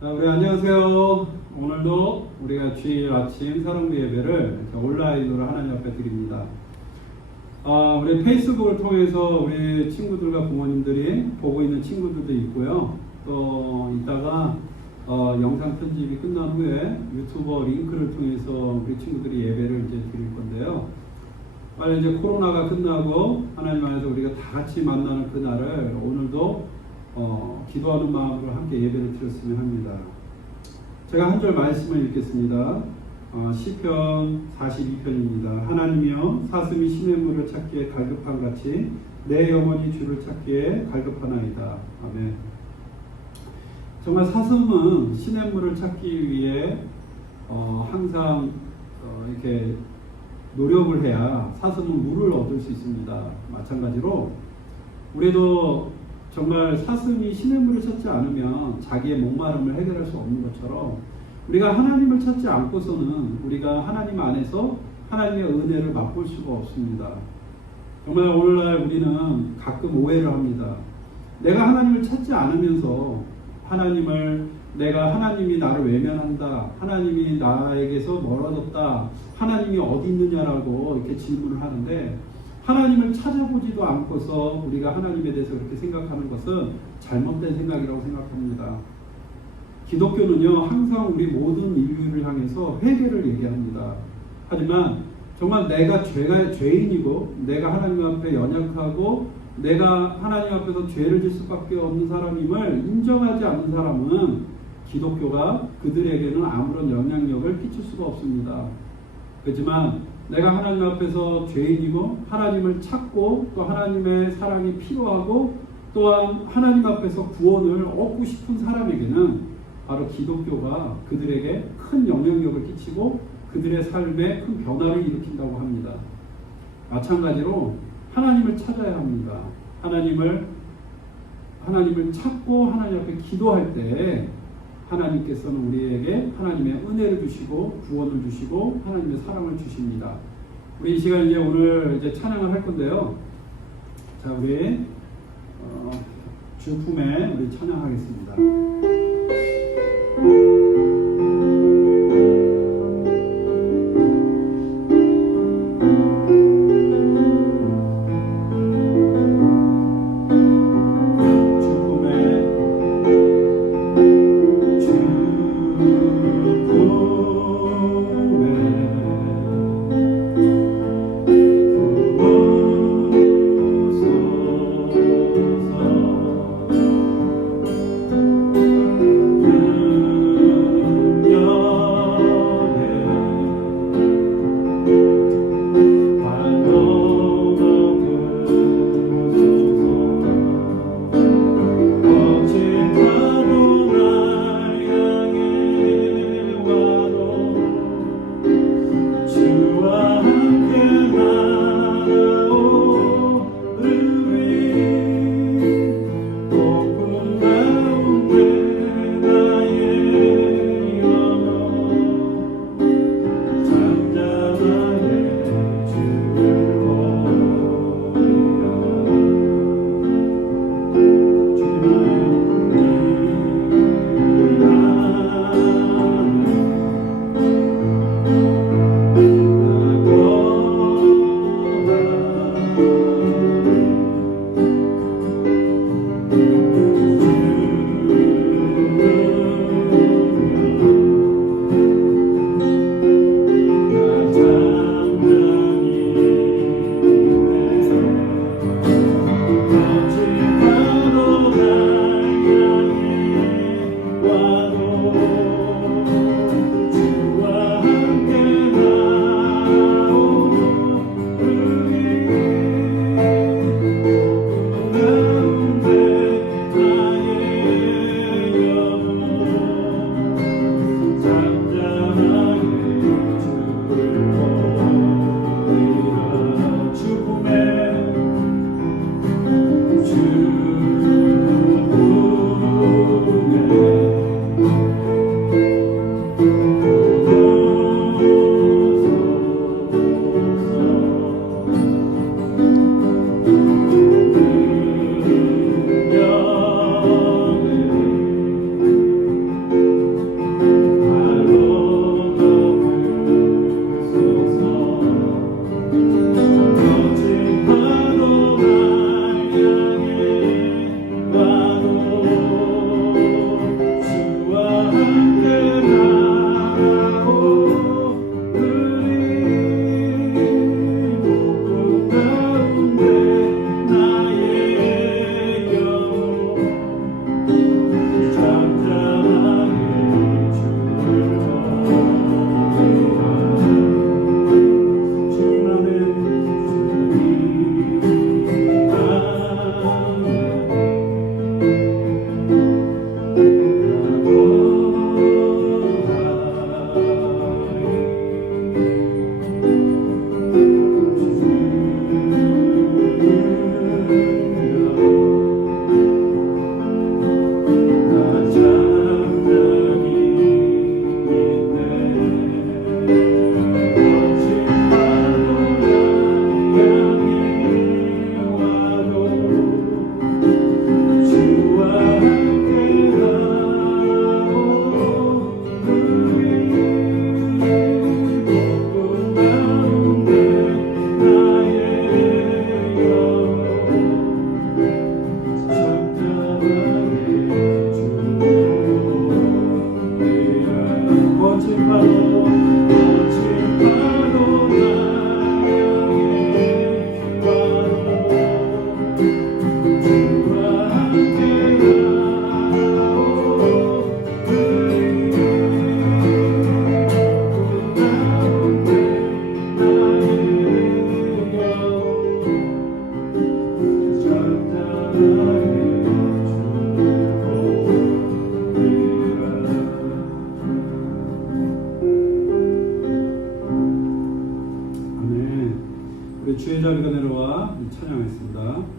우리 안녕하세요. 오늘도 우리가 주일 아침 사랑부 예배를 온라인으로 하나님 앞에 드립니다. 우리 페이스북을 통해서 우리 친구들과 부모님들이 보고 있는 친구들도 있고요. 또 이따가 영상 편집이 끝난 후에 유튜버 링크를 통해서 우리 친구들이 예배를 이제 드릴 건데요. 빨리 이제 코로나가 끝나고 하나님 안에서 우리가 다 같이 만나는 그날을 오늘도 기도하는 마음으로 함께 예배를 드렸으면 합니다. 제가 한 절 말씀을 읽겠습니다. 시편 42편입니다. 하나님이여 사슴이 시냇물을 찾기에 갈급한 같이 내 영혼이 주를 찾기에 갈급하나이다. 아멘. 정말 사슴은 시냇물을 찾기 위해 항상 이렇게 노력을 해야 사슴은 물을 얻을 수 있습니다. 마찬가지로 우리도 정말 사슴이 시냇물을 찾지 않으면 자기의 목마름을 해결할 수 없는 것처럼 우리가 하나님을 찾지 않고서는 우리가 하나님 안에서 하나님의 은혜를 맛볼 수가 없습니다. 정말 오늘날 우리는 가끔 오해를 합니다. 내가 하나님을 찾지 않으면서 내가 하나님이 나를 외면한다, 하나님이 나에게서 멀어졌다, 하나님이 어디 있느냐라고 이렇게 질문을 하는데, 하나님을 찾아보지도 않고서 우리가 하나님에 대해서 그렇게 생각하는 것은 잘못된 생각이라고 생각합니다. 기독교는요, 항상 우리 모든 인류를 향해서 회개를 얘기합니다. 하지만 정말 내가 죄인이고 내가 하나님 앞에 연약하고 내가 하나님 앞에서 죄를 질 수밖에 없는 사람임을 인정하지 않는 사람은 기독교가 그들에게는 아무런 영향력을 끼칠 수가 없습니다. 그렇지만 내가 하나님 앞에서 죄인이고 하나님을 찾고 또 하나님의 사랑이 필요하고 또한 하나님 앞에서 구원을 얻고 싶은 사람에게는 바로 기독교가 그들에게 큰 영향력을 끼치고 그들의 삶에 큰 변화를 일으킨다고 합니다. 마찬가지로 하나님을 찾아야 합니다. 하나님을 찾고 하나님 앞에 기도할 때 하나님께서는 우리에게 하나님의 은혜를 주시고 구원을 주시고 하나님의 사랑을 주십니다. 우리 이 시간 오늘 이제 찬양을 할 건데요. 자, 우리 주품에 우리 찬양하겠습니다. 제자리가 내려와 찬양하겠습니다.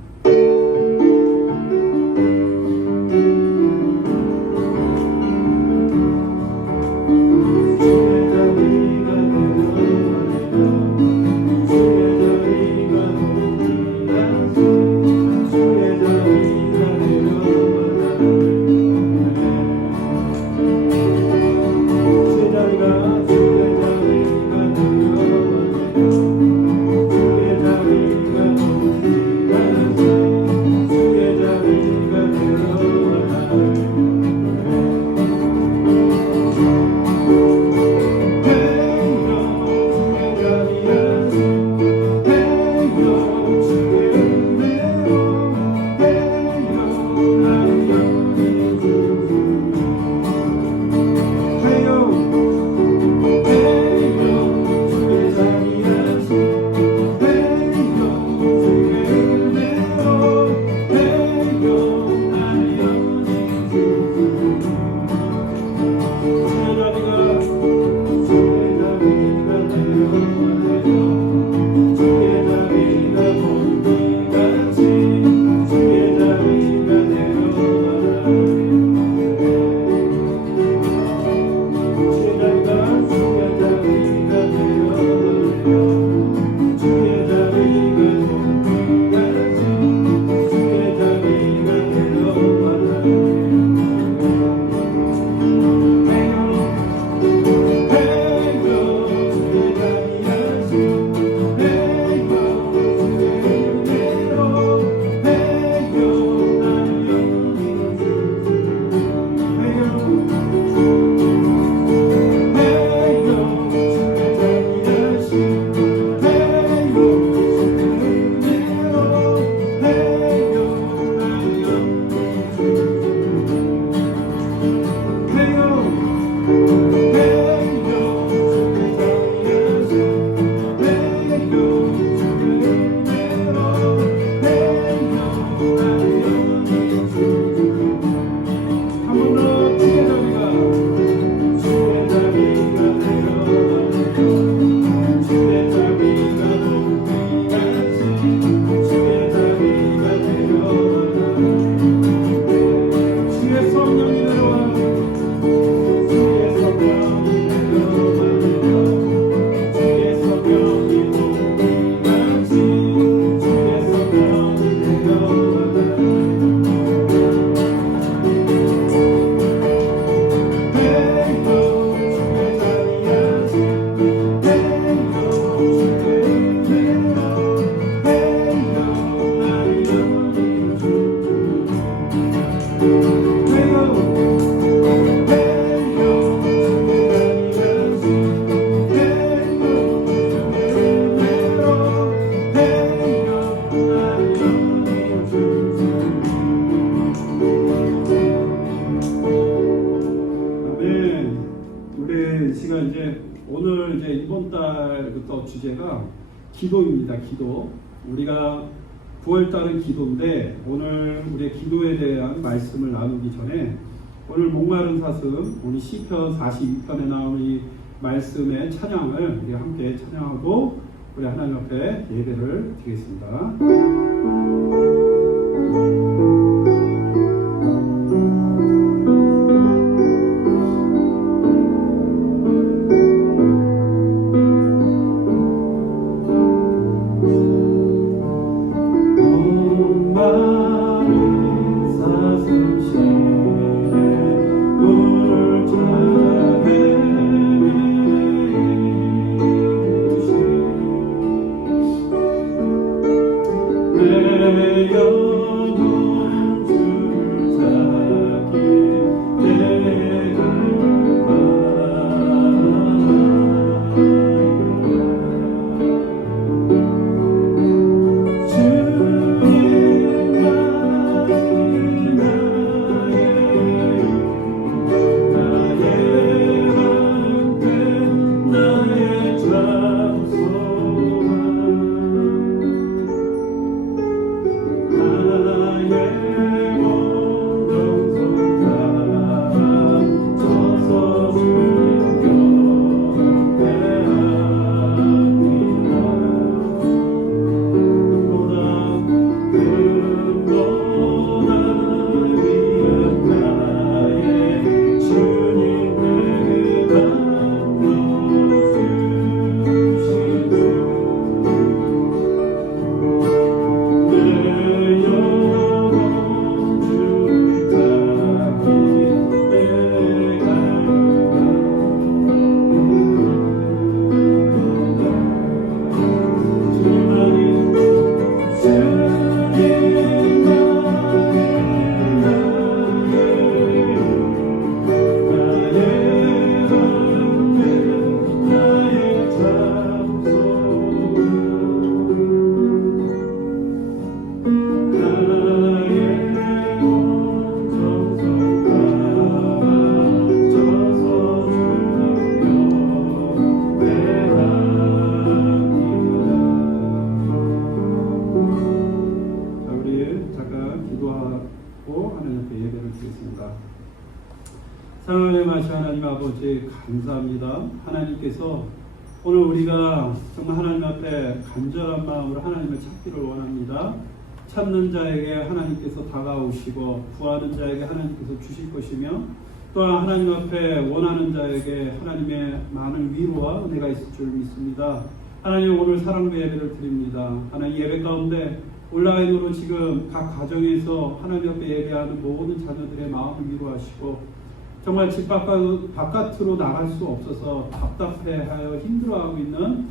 오늘 이번 달부터 주제가 기도입니다. 기도. 우리가 9월 달은 기도인데 오늘 우리의 기도에 대한 말씀을 나누기 전에 오늘 목마른 사슴, 오늘 시편 42편에 나온 이 말씀의 찬양을 우리 함께 찬양하고 우리 하나님 앞에 예배를 드리겠습니다. 붙잡고 하나님 앞에 예배를 드리겠습니다. 사랑하는 마시 하나님 아버지 감사합니다. 하나님께서 오늘 우리가 정말 하나님 앞에 간절한 마음으로 하나님을 찾기를 원합니다. 찾는 자에게 하나님께서 다가오시고 구하는 자에게 하나님께서 주실 것이며 또한 하나님 앞에 원하는 자에게 하나님의 많은 위로와 은혜가 있을 줄 믿습니다. 하나님 오늘 사랑부 예배를 드립니다. 하나님 예배 가운데 온라인으로 지금 각 가정에서 하나님 앞에 예배하는 모든 자녀들의 마음을 위로하시고 정말 집 바깥으로 나갈 수 없어서 답답해하여 힘들어하고 있는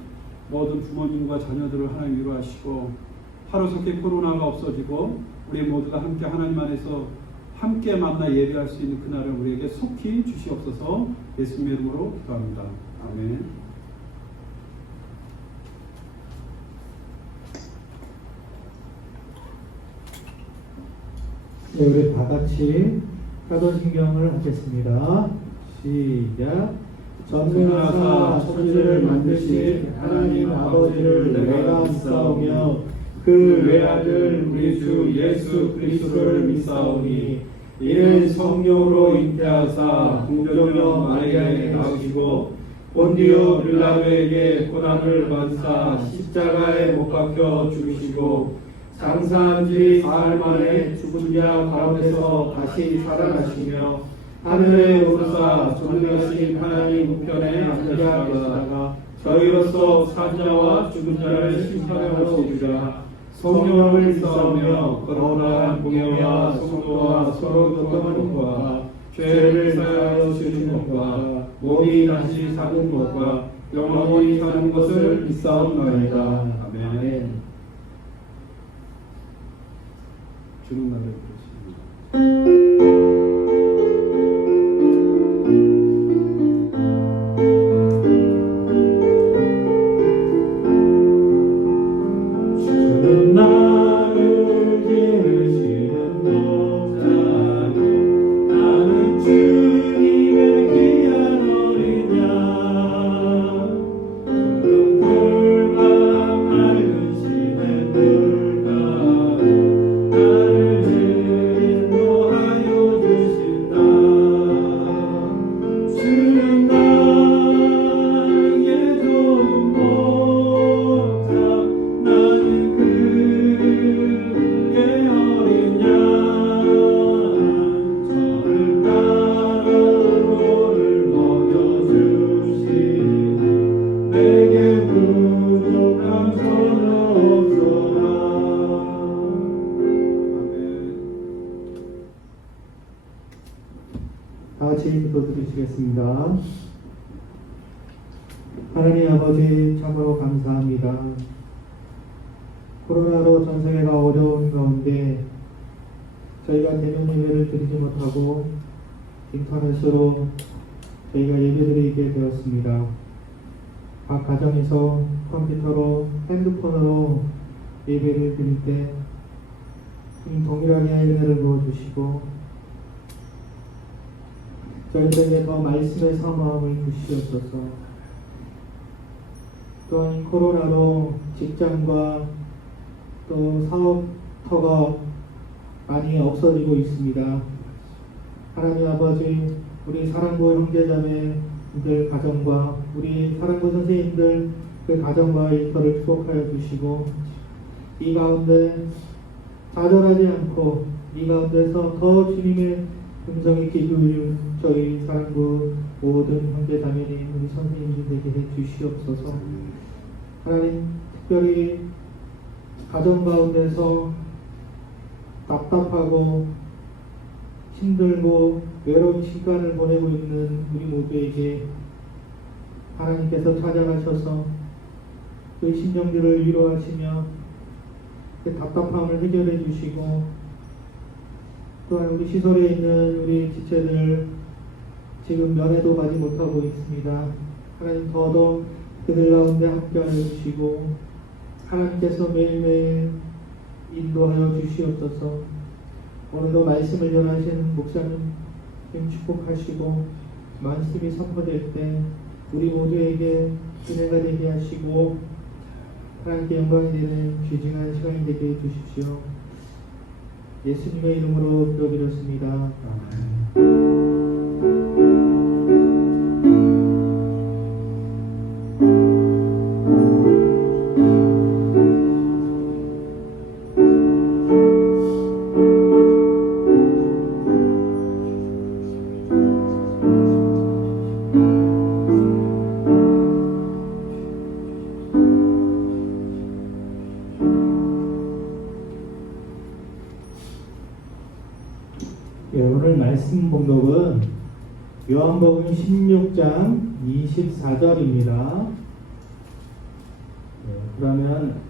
모든 부모님과 자녀들을 하나님 위로하시고 하루속히 코로나가 없어지고 우리 모두가 함께 하나님 안에서 함께 만나 예배할 수 있는 그날을 우리에게 속히 주시옵소서. 예수님의 이름으로 기도합니다. 아멘. 네, 우리 다 같이 사도신경을 하겠습니다. 시작. 전능하사 천지를 만드신 하나님 아버지를 내가 믿사오며 그 외아들 우리 주 예수 그리스도를 믿사오니 이는 성령으로 잉태하사 공전녀 마리아에게 나오시고 본디오 빌라도에게 고난을 받으사 십자가에 못 박혀 죽으시고 장사한 지 사흘 만에 죽은 자 가운데서 다시 살아나시며 하늘에 오르사 전능하신 하나님 우편에 앉으사 계시다가 저희로서 산자와 죽은 자를 심판하시리라. 성령을 믿사오며 거룩한 공예와 성도와 서로 교통하는 것과 죄를 사하여 주시는 것과 몸이 다시 사는 것과 영원히 사는 것을 믿사옵나이다. 아멘. 주는 날을 부르십니다. 기도드리시겠습니다. 하나님 아버지 참으로 감사합니다. 코로나로 전 세계가 어려운 가운데 저희가 대면 예배를 드리지 못하고 인터넷으로 저희가 예배드리게 되었습니다. 각 가정에서 컴퓨터로 핸드폰으로 예배를 드릴 때 동일하게 은혜를 부어주시고 저희들에게 더 말씀의 사모함을 주시옵소서. 또한 코로나로 직장과 또 사업터가 많이 없어지고 있습니다. 하나님 아버지, 우리 사랑부 형제자매들 가정과 우리 사랑부 선생님들 그 가정과 일터를 축복하여 주시고 이 가운데 좌절하지 않고 이 가운데서 더 주님의 음성이 기울일 저희 사랑부 모든 형제자매님 우리 선생님들에게 해 주시옵소서. 하나님, 특별히 가정 가운데서 답답하고 힘들고 외로운 시간을 보내고 있는 우리 모두에게 하나님께서 찾아가셔서 그 심정들을 위로하시며 그 답답함을 해결해 주시고 또한 우리 시설에 있는 우리 지체들 지금 면회도 가지 못하고 있습니다. 하나님 더더 그들 가운데 함께하여 주시고 하나님께서 매일매일 인도하여 주시옵소서. 오늘도 말씀을 전하시는 목사님 축복하시고 말씀이 선포될 때 우리 모두에게 은혜가 되게 하시고 하나님께 영광이 되는 귀중한 시간이 되게 해 주십시오. 예수님의 이름으로 기도드렸습니다. 아멘. 예, 오늘 말씀 봉독은 요한복음 16장 24절입니다. 그러면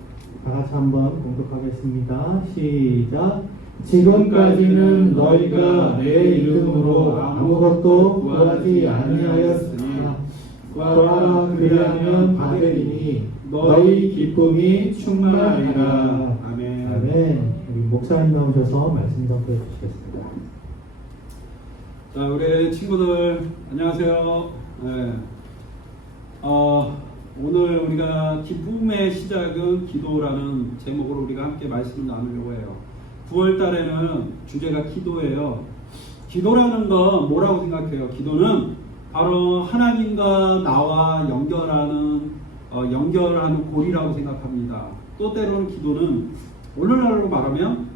다 같이 한번 봉독하겠습니다. 시작. 지금까지는 너희가 내 이름으로 아무것도 구하지 아니하였으나 구하라 그리하면 받으리니 너희 기쁨이 충만하리라. 아멘. 아멘. 우리 목사님 나오셔서 말씀 전해 주시겠습니다. 자, 우리 친구들 안녕하세요. 네. 오늘 우리가 기쁨의 시작은 기도라는 제목으로 우리가 함께 말씀을 나누려고 해요. 9월 달에는 주제가 기도예요. 기도라는 건 뭐라고 생각해요? 기도는 바로 하나님과 나와 연결하는 고리라고 생각합니다. 또 때로는 기도는 오늘날로 말하면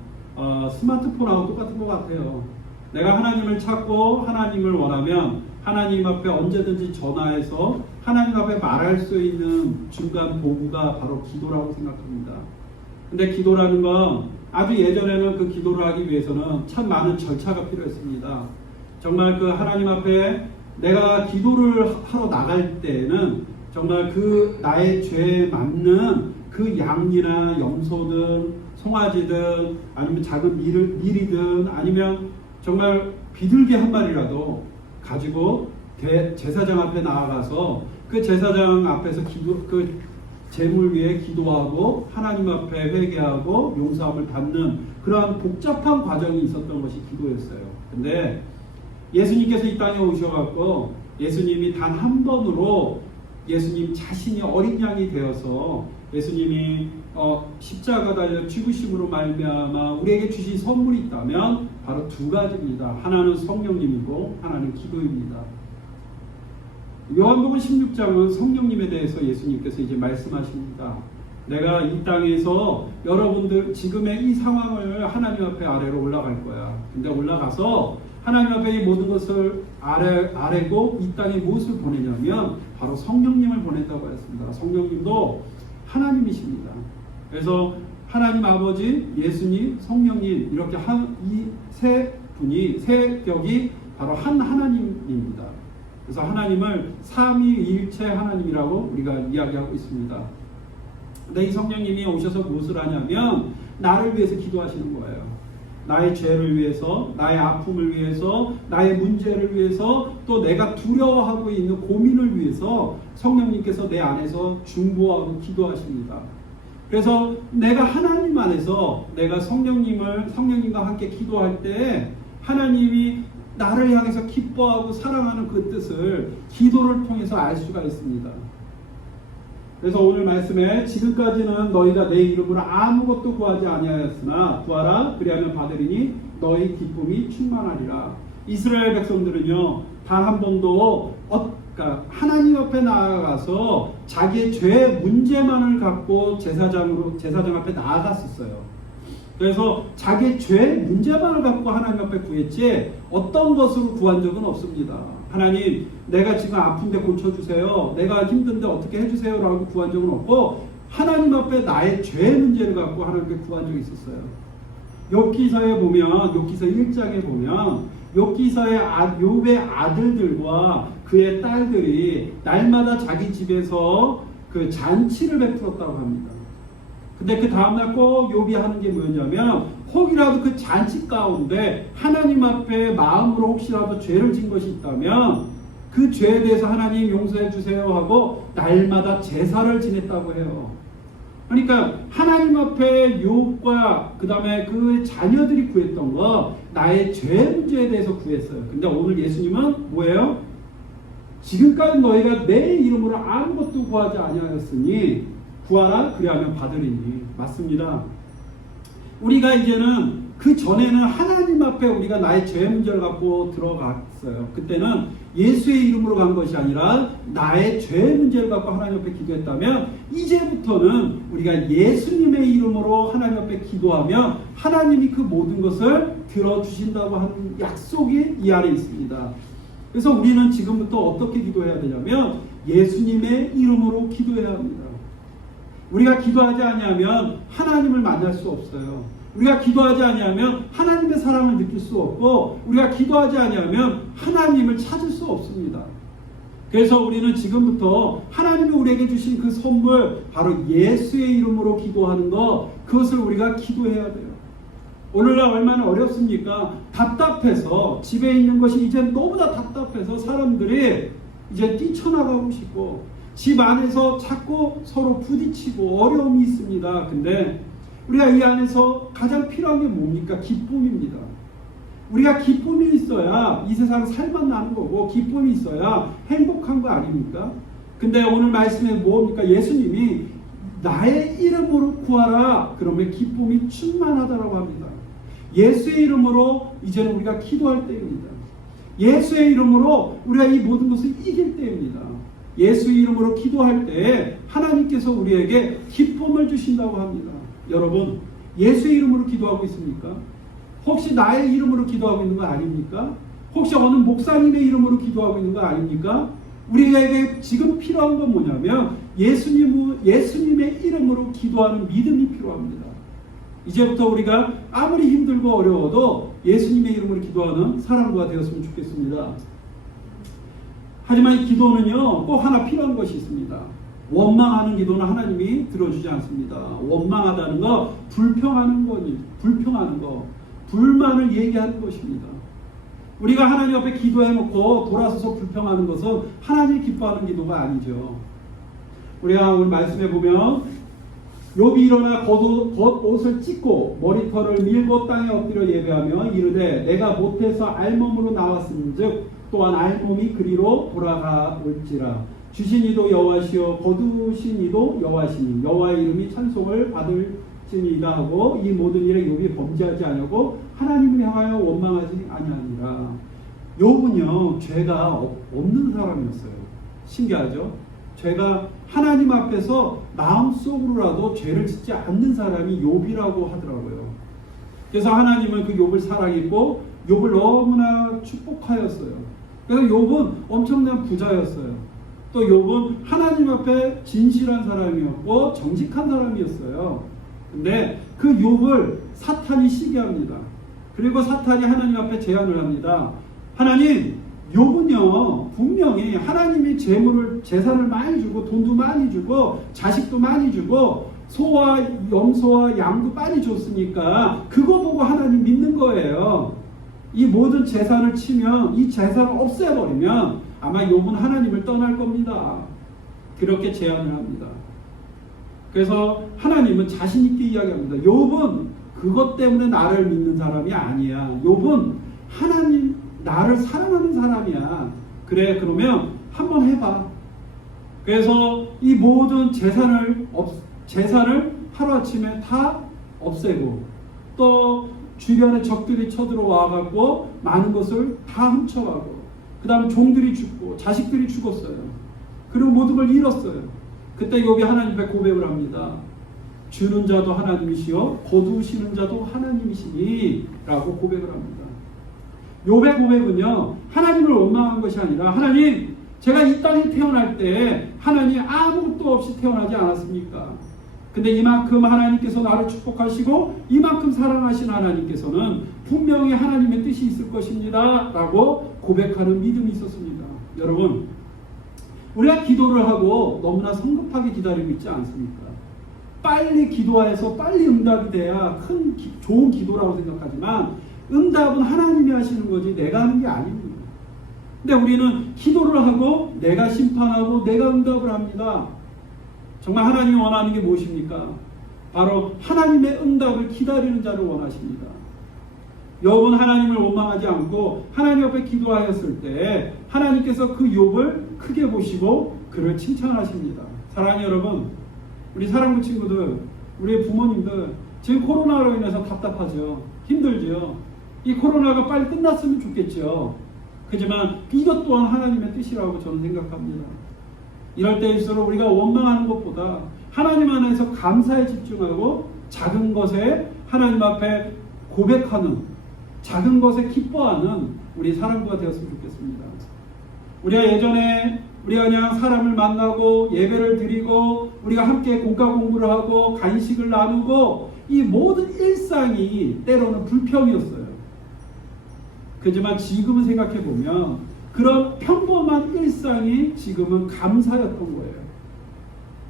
스마트폰하고 똑같은 것 같아요. 내가 하나님을 찾고 하나님을 원하면 하나님 앞에 언제든지 전화해서 하나님 앞에 말할 수 있는 중간 도구가 바로 기도라고 생각합니다. 근데 기도라는 건 아주 예전에는 그 기도를 하기 위해서는 참 많은 절차가 필요했습니다. 정말 그 하나님 앞에 내가 기도를 하러 나갈 때에는 정말 그 나의 죄에 맞는 그 양이나 염소든 송아지든 아니면 작은 밀이든 아니면 정말 비둘기 한 마리라도 가지고 제사장 앞에 나아가서 그 제사장 앞에서 그 제물 위에 기도하고 하나님 앞에 회개하고 용서함을 받는 그러한 복잡한 과정이 있었던 것이 기도였어요. 근데 예수님께서 이 땅에 오셔갖고 예수님이 단 한 번으로 예수님 자신이 어린 양이 되어서 예수님이 십자가 달려 죽으심으로 말미암아 우리에게 주신 선물이 있다면 바로 두 가지입니다. 하나는 성령님이고 하나는 기도입니다. 요한복음 16장은 성령님에 대해서 예수님께서 이제 말씀하십니다. 내가 이 땅에서 여러분들 지금의 이 상황을 하나님 앞에 아래로 올라갈 거야. 근데 올라가서 하나님 앞에 이 모든 것을 아래고 이 땅에 무엇을 보내냐면 바로 성령님을 보낸다고 했습니다. 성령님도 하나님이십니다. 그래서 하나님 아버지, 예수님, 성령님 이렇게 이 세 분이 세 격이 바로 한 하나님입니다. 그래서 하나님을 삼위일체 하나님이라고 우리가 이야기하고 있습니다. 근데 이 성령님이 오셔서 무엇을 하냐면 나를 위해서 기도하시는 거예요. 나의 죄를 위해서, 나의 아픔을 위해서, 나의 문제를 위해서, 또 내가 두려워하고 있는 고민을 위해서 성령님께서 내 안에서 중보하고 기도하십니다. 그래서 내가 하나님 안에서 내가 성령님과 함께 기도할 때 하나님이 나를 향해서 기뻐하고 사랑하는 그 뜻을 기도를 통해서 알 수가 있습니다. 그래서 오늘 말씀에 지금까지는 너희가 내 이름으로 아무것도 구하지 아니하였으나 구하라 그리하면 받으리니 너희 기쁨이 충만하리라. 이스라엘 백성들은요 단 한 번도 그러니까 하나님 앞에 나아가서 자기의 죄의 문제만을 갖고 제사장 앞에 나아갔었어요. 그래서 자기의 죄의 문제만을 갖고 하나님 앞에 구했지 어떤 것으로 구한 적은 없습니다. 하나님 내가 지금 아픈데 고쳐주세요. 내가 힘든데 어떻게 해주세요 라고 구한 적은 없고 하나님 앞에 나의 죄의 문제를 갖고 하나님께 구한 적이 있었어요. 욥기서에 보면 욥기서 1장에 보면 욥기서의 욥의 아들들과 그의 딸들이 날마다 자기 집에서 그 잔치를 베풀었다고 합니다. 근데 그 다음날 꼭 욥이 하는 게 뭐냐면 혹이라도 그 잔치 가운데 하나님 앞에 마음으로 혹시라도 죄를 진 것이 있다면 그 죄에 대해서 하나님 용서해 주세요 하고 날마다 제사를 지냈다고 해요. 그러니까 하나님 앞에 욥과 그 다음에 그 자녀들이 구했던 거 나의 죄 문제에 대해서 구했어요. 근데 오늘 예수님은 뭐예요? 지금까지 너희가 내 이름으로 아무것도 구하지 아니하였으니 구하라 그리하면 받으리니. 맞습니다. 우리가 이제는 그 전에는 하나님 앞에 우리가 나의 죄 문제를 갖고 들어갔어요. 그때는 예수의 이름으로 간 것이 아니라 나의 죄 문제를 갖고 하나님 앞에 기도했다면, 이제부터는 우리가 예수님의 이름으로 하나님 앞에 기도하며 하나님이 그 모든 것을 들어주신다고 하는 약속이 이 안에 있습니다. 그래서 우리는 지금부터 어떻게 기도해야 되냐면 예수님의 이름으로 기도해야 합니다. 우리가 기도하지 아니하면 하나님을 만날 수 없어요. 우리가 기도하지 아니하면 하나님의 사랑을 느낄 수 없고, 우리가 기도하지 아니하면 하나님을 찾을 수 없습니다. 그래서 우리는 지금부터 하나님이 우리에게 주신 그 선물, 바로 예수의 이름으로 기도하는 것, 그것을 우리가 기도해야 돼요. 오늘날 얼마나 어렵습니까? 답답해서, 집에 있는 것이 이제 너무나 답답해서 사람들이 이제 뛰쳐나가고 싶고, 집 안에서 자꾸 서로 부딪히고 어려움이 있습니다. 근데 우리가 이 안에서 가장 필요한 게 뭡니까? 기쁨입니다. 우리가 기쁨이 있어야 이 세상 살만 나는 거고, 기쁨이 있어야 행복한 거 아닙니까? 근데 오늘 말씀에 뭡니까? 예수님이 나의 이름으로 구하라, 그러면 기쁨이 충만하다라고 합니다. 예수의 이름으로 이제는 우리가 기도할 때입니다. 예수의 이름으로 우리가 이 모든 것을 이길 때입니다. 예수의 이름으로 기도할 때 하나님께서 우리에게 기쁨을 주신다고 합니다. 여러분, 예수의 이름으로 기도하고 있습니까? 혹시 나의 이름으로 기도하고 있는 거 아닙니까? 혹시 어느 목사님의 이름으로 기도하고 있는 거 아닙니까? 우리에게 지금 필요한 건 뭐냐면 예수님의 이름으로 기도하는 믿음이 필요합니다. 이제부터 우리가 아무리 힘들고 어려워도 예수님의 이름으로 기도하는 사람과 되었으면 좋겠습니다. 하지만 이 기도는요, 꼭 하나 필요한 것이 있습니다. 원망하는 기도는 하나님이 들어주지 않습니다. 원망하다는 거, 불평하는 거, 불만을 얘기하는 것입니다. 우리가 하나님 앞에 기도해놓고 돌아서서 불평하는 것은 하나님이 기뻐하는 기도가 아니죠. 우리가 오늘 말씀해 보면 욥이 일어나 겉옷을 찢고 머리털을 밀고 땅에 엎드려 예배하며 이르되 내가 못해서 알몸으로 나왔은즉 또한 알몸이 그리로 돌아가올지라. 주신 이도 여호와시요 거두신 이도 여호와시니 여호와의 이름이 찬송을 받을지니이다 하고, 이 모든 일에 욥이 범죄하지 아니하고 하나님을 향하여 원망하지 아니하니라. 욥은요, 죄가 없는 사람이었어요. 신기하죠? 죄가 하나님 앞에서 마음속으로라도 죄를 짓지 않는 사람이 욥이라고 하더라고요. 그래서 하나님은 그 욥을 사랑했고 욥을 너무나 축복하였어요. 그래서 욥은 엄청난 부자였어요. 또 욥은 하나님 앞에 진실한 사람이었고 정직한 사람이었어요. 근데 그 욥을 사탄이 시기합니다. 그리고 사탄이 하나님 앞에 제안을 합니다. 하나님, 욥은요 분명히 하나님이 재산을 많이 주고 돈도 많이 주고 자식도 많이 주고 소와 염소와 양도 많이 줬으니까 그거 보고 하나님 믿는 거예요. 이 모든 재산을 치면, 이 재산을 없애버리면 아마 욥은 하나님을 떠날 겁니다. 그렇게 제안을 합니다. 그래서 하나님은 자신 있게 이야기합니다. 욥은 그것 때문에 나를 믿는 사람이 아니야. 욥은 하나님, 나를 사랑하는 사람이야. 그래, 그러면 한번 해봐. 그래서 이 모든 재산을 하루아침에 다 없애고, 또 주변에 적들이 쳐들어와갖고 많은 것을 다 훔쳐가고, 그 다음에 종들이 죽고 자식들이 죽었어요. 그리고 모든 걸 잃었어요. 그때 욥이 하나님 앞에 고백을 합니다. 주는 자도 하나님이시요 거두시는 자도 하나님이시니 라고 고백을 합니다. 욥의 고백은요, 하나님을 원망한 것이 아니라, 하나님, 제가 이 땅에 태어날 때 하나님 아무것도 없이 태어나지 않았습니까? 근데 이만큼 하나님께서 나를 축복하시고 이만큼 사랑하신 하나님께서는 분명히 하나님의 뜻이 있을 것입니다 라고 고백하는 믿음이 있었습니다. 여러분, 우리가 기도를 하고 너무나 성급하게 기다리고 있지 않습니까? 빨리 기도해서 빨리 응답이 돼야 좋은 기도라고 생각하지만, 응답은 하나님이 하시는 거지 내가 하는 게 아닙니다. 근데 우리는 기도를 하고 내가 심판하고 내가 응답을 합니다. 정말 하나님이 원하는 게 무엇입니까? 바로 하나님의 응답을 기다리는 자를 원하십니다. 욥은 하나님을 원망하지 않고 하나님 앞에 기도하였을 때 하나님께서 그 욥을 크게 보시고 그를 칭찬하십니다. 사랑하는 여러분, 우리 사랑하는 친구들, 우리 부모님들, 지금 코로나로 인해서 답답하죠. 힘들죠. 이 코로나가 빨리 끝났으면 좋겠죠. 하지만 이것 또한 하나님의 뜻이라고 저는 생각합니다. 이럴 때일수록 우리가 원망하는 것보다 하나님 안에서 감사에 집중하고 작은 것에 하나님 앞에 고백하는, 작은 것에 기뻐하는 우리 사람과 되었으면 좋겠습니다. 우리가 예전에 우리가 그냥 사람을 만나고 예배를 드리고 우리가 함께 공과 공부를 하고 간식을 나누고 이 모든 일상이 때로는 불평이었어요. 그렇지만 지금은 생각해 보면 그런 평범한 일상이 지금은 감사였던 거예요.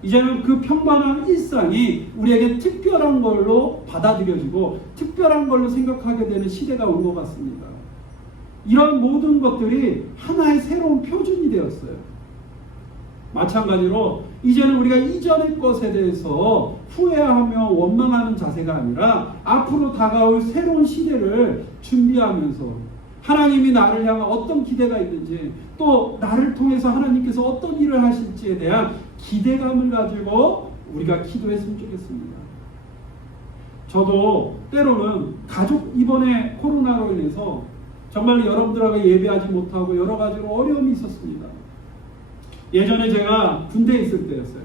이제는 그 평범한 일상이 우리에게 특별한 걸로 받아들여지고 특별한 걸로 생각하게 되는 시대가 온 것 같습니다. 이런 모든 것들이 하나의 새로운 표준이 되었어요. 마찬가지로 이제는 우리가 이전의 것에 대해서 후회하며 원망하는 자세가 아니라 앞으로 다가올 새로운 시대를 준비하면서 하나님이 나를 향한 어떤 기대가 있는지, 또 나를 통해서 하나님께서 어떤 일을 하실지에 대한 기대감을 가지고 우리가 기도했으면 좋겠습니다. 저도 때로는 가족, 이번에 코로나로 인해서 정말 여러분들하고 예배하지 못하고 여러 가지로 어려움이 있었습니다. 예전에 제가 군대에 있을 때였어요.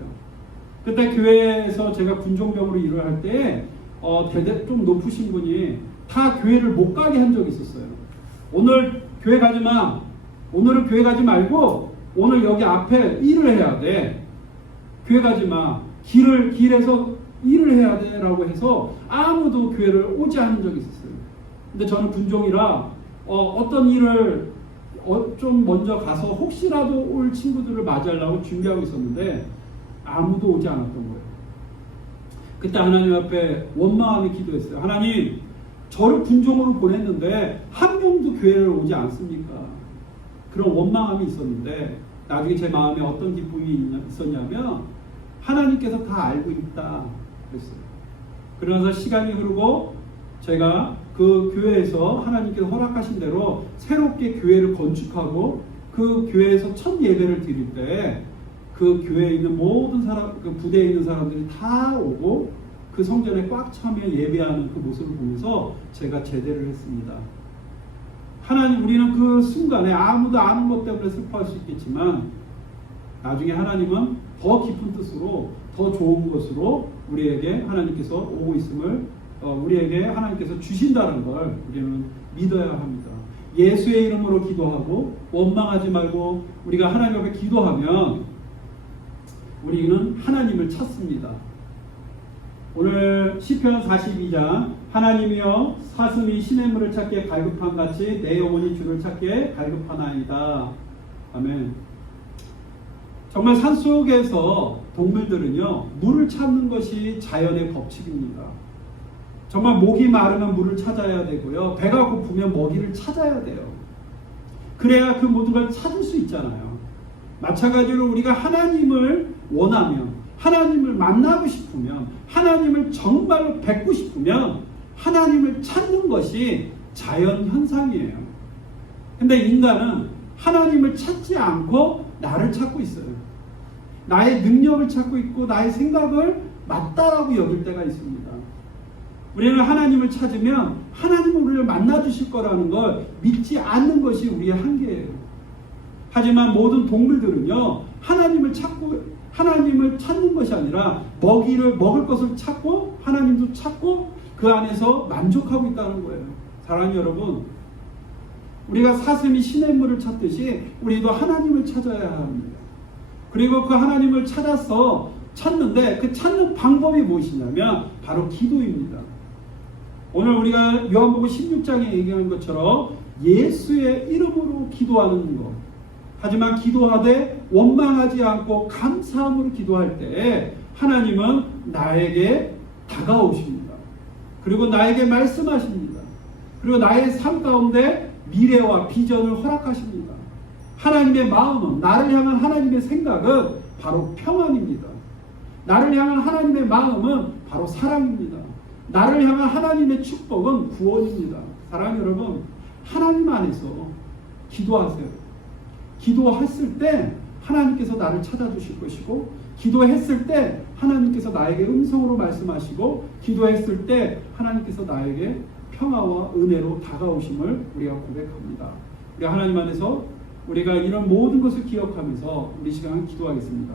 그때 교회에서 제가 군종병으로 일을 할 때 대대 좀 높으신 분이 다 교회를 못 가게 한 적이 있었어요. 오늘 교회 가지 마. 오늘은 교회 가지 말고 오늘 여기 앞에 일을 해야 돼. 교회 가지 마. 길에서 일을 해야 돼. 라고 해서 아무도 교회를 오지 않은 적이 있었어요. 근데 저는 군종이라 어떤 일을 좀 먼저 가서 혹시라도 올 친구들을 맞이하려고 준비하고 있었는데 아무도 오지 않았던 거예요. 그때 하나님 앞에 원망하며 기도했어요. 하나님, 저를 군종으로 보냈는데 한 명도 교회를 오지 않습니까? 그런 원망함이 있었는데 나중에 제 마음에 어떤 기쁨이 있었냐면 하나님께서 다 알고 있다 그랬어요. 그러면서 시간이 흐르고 제가 그 교회에서 하나님께서 허락하신 대로 새롭게 교회를 건축하고 그 교회에서 첫 예배를 드릴 때 그 교회에 있는 모든 사람, 그 부대에 있는 사람들이 다 오고 그 성전에 꽉 차며 예배하는 그 모습을 보면서 제가 제대를 했습니다. 하나님, 우리는 그 순간에 아무도 아는 것 때문에 슬퍼할 수 있겠지만 나중에 하나님은 더 깊은 뜻으로 더 좋은 것으로 우리에게 하나님께서 오고 있음을 우리에게 하나님께서 주신다는 걸 우리는 믿어야 합니다. 예수의 이름으로 기도하고 원망하지 말고 우리가 하나님 앞에 기도하면 우리는 하나님을 찾습니다. 오늘 시편 42장 하나님이여 사슴이 시냇물을 찾기에 갈급한 같이 내 영혼이 주를 찾기에 갈급하나이다. 아멘. 정말 산속에서 동물들은요 물을 찾는 것이 자연의 법칙입니다. 정말 목이 마르면 물을 찾아야 되고요, 배가 고프면 먹이를 찾아야 돼요. 그래야 그 모든 걸 찾을 수 있잖아요. 마찬가지로 우리가 하나님을 원하면, 하나님을 만나고 싶으면, 하나님을 정말로 뵙고 싶으면 하나님을 찾는 것이 자연 현상이에요. 근데 인간은 하나님을 찾지 않고 나를 찾고 있어요. 나의 능력을 찾고 있고 나의 생각을 맞다라고 여길 때가 있습니다. 우리는 하나님을 찾으면 하나님은 우리를 만나주실 거라는 걸 믿지 않는 것이 우리의 한계예요. 하지만 모든 동물들은요 하나님을 찾는 것이 아니라 먹을 것을 찾고 하나님도 찾고 그 안에서 만족하고 있다는 거예요. 사랑하는 여러분, 우리가 사슴이 시냇물을 찾듯이 우리도 하나님을 찾아야 합니다. 그리고 그 하나님을 찾는데 그 찾는 방법이 무엇이냐면 바로 기도입니다. 오늘 우리가 요한복음 16장에 얘기하는 것처럼 예수의 이름으로 기도하는 것. 하지만 기도하되 원망하지 않고 감사함으로 기도할 때 하나님은 나에게 다가오십니다. 그리고 나에게 말씀하십니다. 그리고 나의 삶 가운데 미래와 비전을 허락하십니다. 하나님의 마음은, 나를 향한 하나님의 생각은 바로 평안입니다. 나를 향한 하나님의 마음은 바로 사랑입니다. 나를 향한 하나님의 축복은 구원입니다. 사랑하는 여러분, 하나님 안에서 기도하세요. 기도했을 때 하나님께서 나를 찾아주실 것이고 기도했을 때 하나님께서 나에게 음성으로 말씀하시고 기도했을 때 하나님께서 나에게 평화와 은혜로 다가오심을 우리가 고백합니다. 우리 하나님 안에서 우리가 이런 모든 것을 기억하면서 우리 시간을 기도하겠습니다.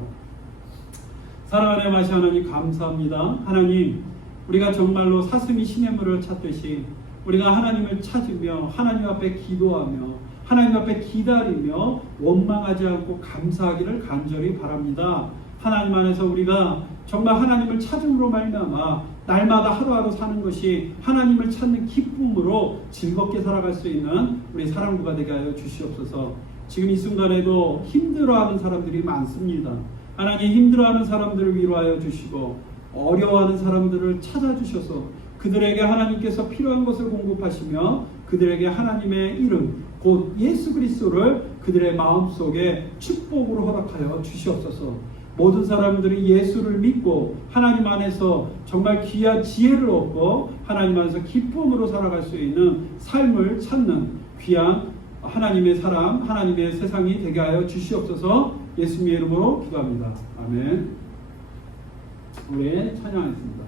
사랑하는 마시 하나님 감사합니다. 하나님, 우리가 정말로 사슴이 시냇물을 찾듯이 우리가 하나님을 찾으며 하나님 앞에 기도하며 하나님 앞에 기다리며 원망하지 않고 감사하기를 간절히 바랍니다. 하나님 안에서 우리가 정말 하나님을 찾음으로 말미암아 날마다 하루하루 사는 것이 하나님을 찾는 기쁨으로 즐겁게 살아갈 수 있는 우리 사랑부가 되게 하여 주시옵소서. 지금 이 순간에도 힘들어하는 사람들이 많습니다. 하나님, 힘들어하는 사람들을 위로하여 주시고 어려워하는 사람들을 찾아주셔서 그들에게 하나님께서 필요한 것을 공급하시며 그들에게 하나님의 이름 곧 예수 그리스도를 그들의 마음속에 축복으로 허락하여 주시옵소서. 모든 사람들이 예수를 믿고 하나님 안에서 정말 귀한 지혜를 얻고 하나님 안에서 기쁨으로 살아갈 수 있는 삶을 찾는 귀한 하나님의 사람, 하나님의 세상이 되게 하여 주시옵소서. 예수님의 이름으로 기도합니다. 아멘. 우리 찬양하겠습니다.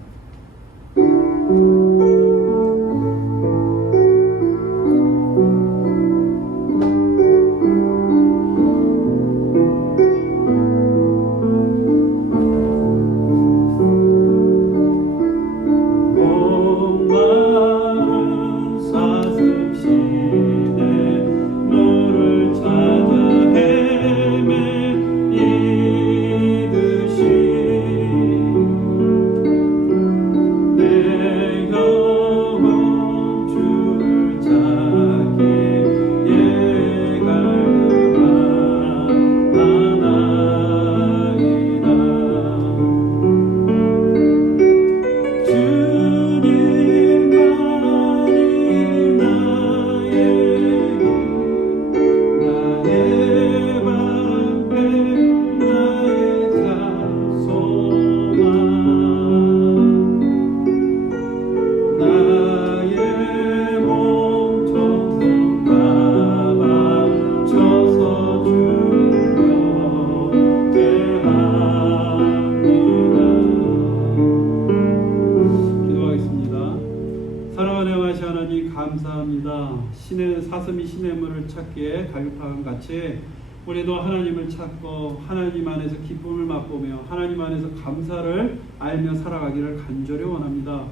사슴이 시냇물을 찾기에 갈급함 같이 우리도 하나님을 찾고 하나님 안에서 기쁨을 맛보며 하나님 안에서 감사를 알며 살아가기를 간절히 원합니다.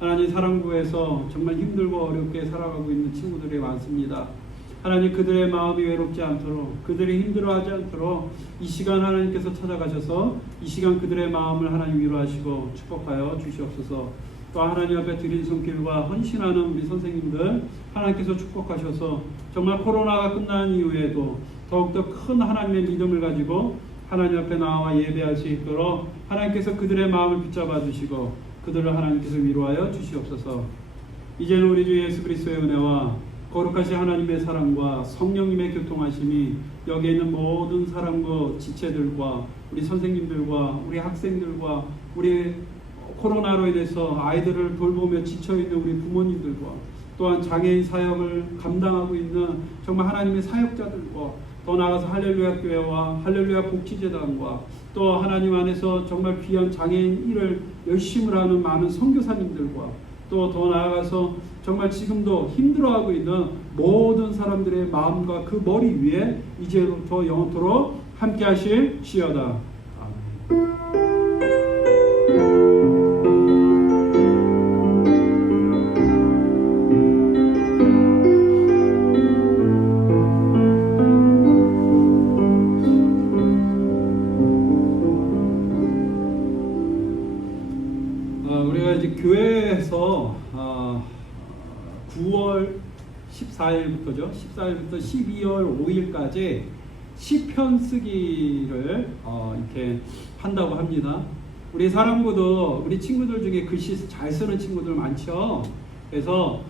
하나님, 사랑부에서 정말 힘들고 어렵게 살아가고 있는 친구들이 많습니다. 하나님, 그들의 마음이 외롭지 않도록, 그들이 힘들어하지 않도록 이 시간 하나님께서 찾아가셔서 이 시간 그들의 마음을 하나님 위로하시고 축복하여 주시옵소서. 또 하나님 앞에 드린 손길과 헌신하는 우리 선생님들 하나님께서 축복하셔서 정말 코로나가 끝난 이후에도 더욱더 큰 하나님의 믿음을 가지고 하나님 앞에 나와 예배할 수 있도록 하나님께서 그들의 마음을 붙잡아 주시고 그들을 하나님께서 위로하여 주시옵소서. 이제는 우리 주 예수 그리스도의 은혜와 거룩하신 하나님의 사랑과 성령님의 교통하심이 여기에 있는 모든 사랑부 지체들과 우리 선생님들과 우리 학생들과 우리 코로나로 인해서 아이들을 돌보며 지쳐있는 우리 부모님들과 또한 장애인 사역을 감당하고 있는 정말 하나님의 사역자들과 더 나아가서 할렐루야 교회와 할렐루야 복지재단과 또 하나님 안에서 정말 귀한 장애인 일을 열심히 하는 많은 선교사님들과 또 더 나아가서 정말 지금도 힘들어하고 있는 모든 사람들의 마음과 그 머리 위에 이제부터 영원토록 함께 하실 시어다. 우리가 이제 교회에서 9월 14일부터죠. 14일부터 12월 5일까지 시편 쓰기를 이렇게 한다고 합니다. 우리 사랑부도 우리 친구들 중에 글씨 잘 쓰는 친구들 많죠. 그래서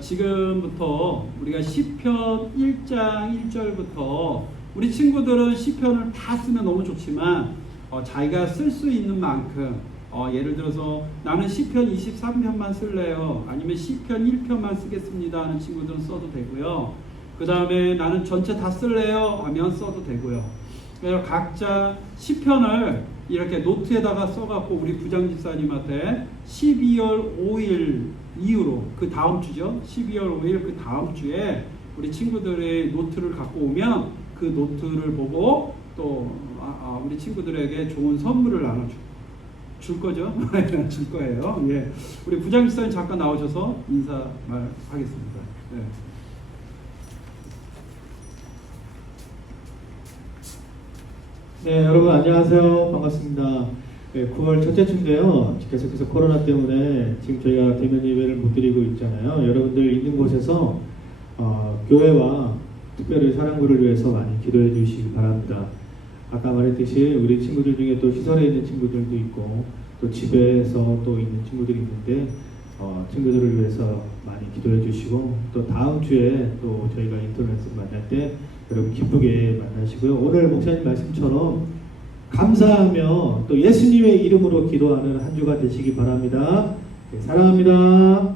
지금부터 우리가 시편 1장 1절부터 우리 친구들은 시편을 다 쓰면 너무 좋지만 자기가 쓸 수 있는 만큼 예를 들어서 나는 시편 23편만 쓸래요, 아니면 시편 1편만 쓰겠습니다 하는 친구들은 써도 되고요. 그 다음에 나는 전체 다 쓸래요 하면 써도 되고요. 그래서 각자 시편을 이렇게 노트에다가 써갖고 우리 부장집사님한테 12월 5일 이후로 그 다음 주죠. 12월 5일 그 다음 주에 우리 친구들의 노트를 갖고 오면 그 노트를 보고 또 우리 친구들에게 좋은 선물을 줄 거죠. 줄 거예요. 예. 우리 부장집사님 잠깐 나오셔서 인사 말하겠습니다. 네. 네, 여러분 안녕하세요. 반갑습니다. 네, 9월 첫째 주인데요. 계속해서 코로나 때문에 지금 저희가 대면 예배를 못 드리고 있잖아요. 여러분들 있는 곳에서 교회와 특별히 사랑부를 위해서 많이 기도해 주시기 바랍니다. 아까 말했듯이 우리 친구들 중에 또 시설에 있는 친구들도 있고 또 집에서 또 있는 친구들이 있는데 친구들을 위해서 많이 기도해 주시고 또 다음 주에 또 저희가 인터넷을 만날 때 여러분 기쁘게 만나시고요. 오늘 목사님 말씀처럼 감사하며 또 예수님의 이름으로 기도하는 한 주가 되시기 바랍니다. 네, 사랑합니다.